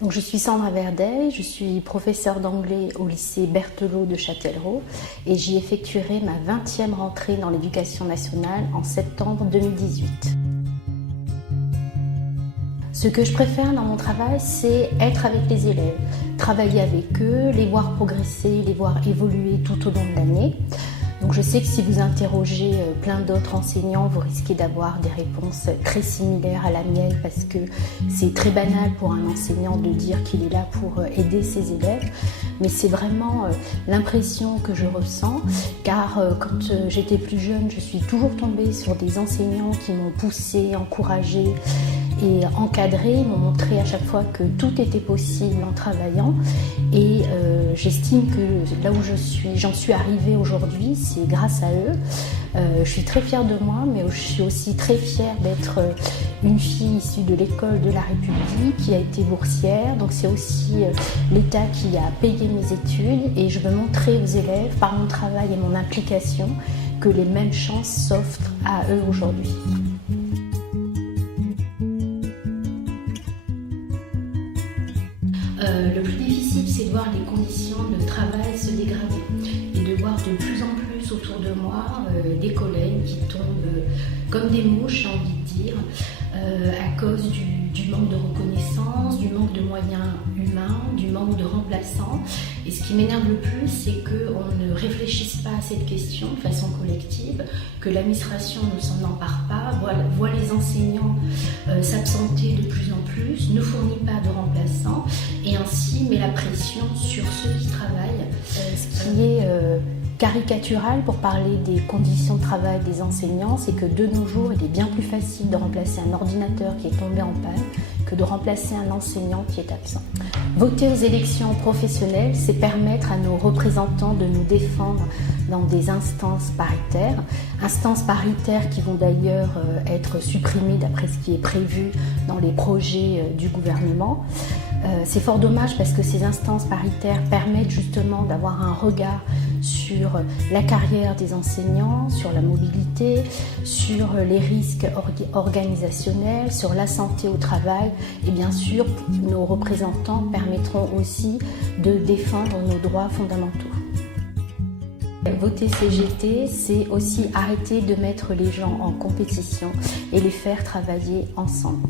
Donc, je suis Sandra Verdeil, je suis professeure d'anglais au lycée Berthelot de Châtellerault et j'y effectuerai ma 20e rentrée dans l'éducation nationale en septembre 2018. Ce que je préfère dans mon travail, c'est être avec les élèves, travailler avec eux, les voir progresser, les voir évoluer tout au long de l'année. Donc je sais que si vous interrogez plein d'autres enseignants, vous risquez d'avoir des réponses très similaires à la mienne parce que c'est très banal pour un enseignant de dire qu'il est là pour aider ses élèves. Mais c'est vraiment l'impression que je ressens car quand j'étais plus jeune, je suis toujours tombée sur des enseignants qui m'ont poussée, encouragée et encadrée, m'ont montré à chaque fois que tout était possible en travaillant. Et j'estime que là où j'en suis arrivée aujourd'hui, c'est grâce à eux. Je suis très fière de moi, mais je suis aussi très fière d'être une fille issue de l'école de la République qui a été boursière. Donc c'est aussi l'État qui a payé mes études et je veux montrer aux élèves, par mon travail et mon implication, que les mêmes chances s'offrent à eux aujourd'hui. Le plus difficile, c'est de voir les conditions de travail se dégrader et de voir de plus en plus autour de moi des collègues qui tombent comme des mouches, j'ai envie de dire, à cause du manque de reconnaissance, du manque de moyens humains, du manque de remplaçants. Et ce qui m'énerve le plus, c'est qu'on ne réfléchisse pas à cette question de façon collective, que l'administration ne s'en empare pas, voit les enseignants s'absenter de plus en plus, ne fournit pas de remplaçants et ainsi met la pression sur ceux qui travaillent. Ce qui est caricatural pour parler des conditions de travail des enseignants, c'est que de nos jours, il est bien plus facile de remplacer un ordinateur qui est tombé en panne que de remplacer un enseignant qui est absent. Voter aux élections professionnelles, c'est permettre à nos représentants de nous défendre dans des instances paritaires qui vont d'ailleurs être supprimées d'après ce qui est prévu dans les projets du gouvernement. C'est fort dommage parce que ces instances paritaires permettent justement d'avoir un regard sur la carrière des enseignants, sur la mobilité, sur les risques organisationnels, sur la santé au travail et bien sûr nos représentants permettront aussi de défendre nos droits fondamentaux. Voter CGT, c'est aussi arrêter de mettre les gens en compétition et les faire travailler ensemble.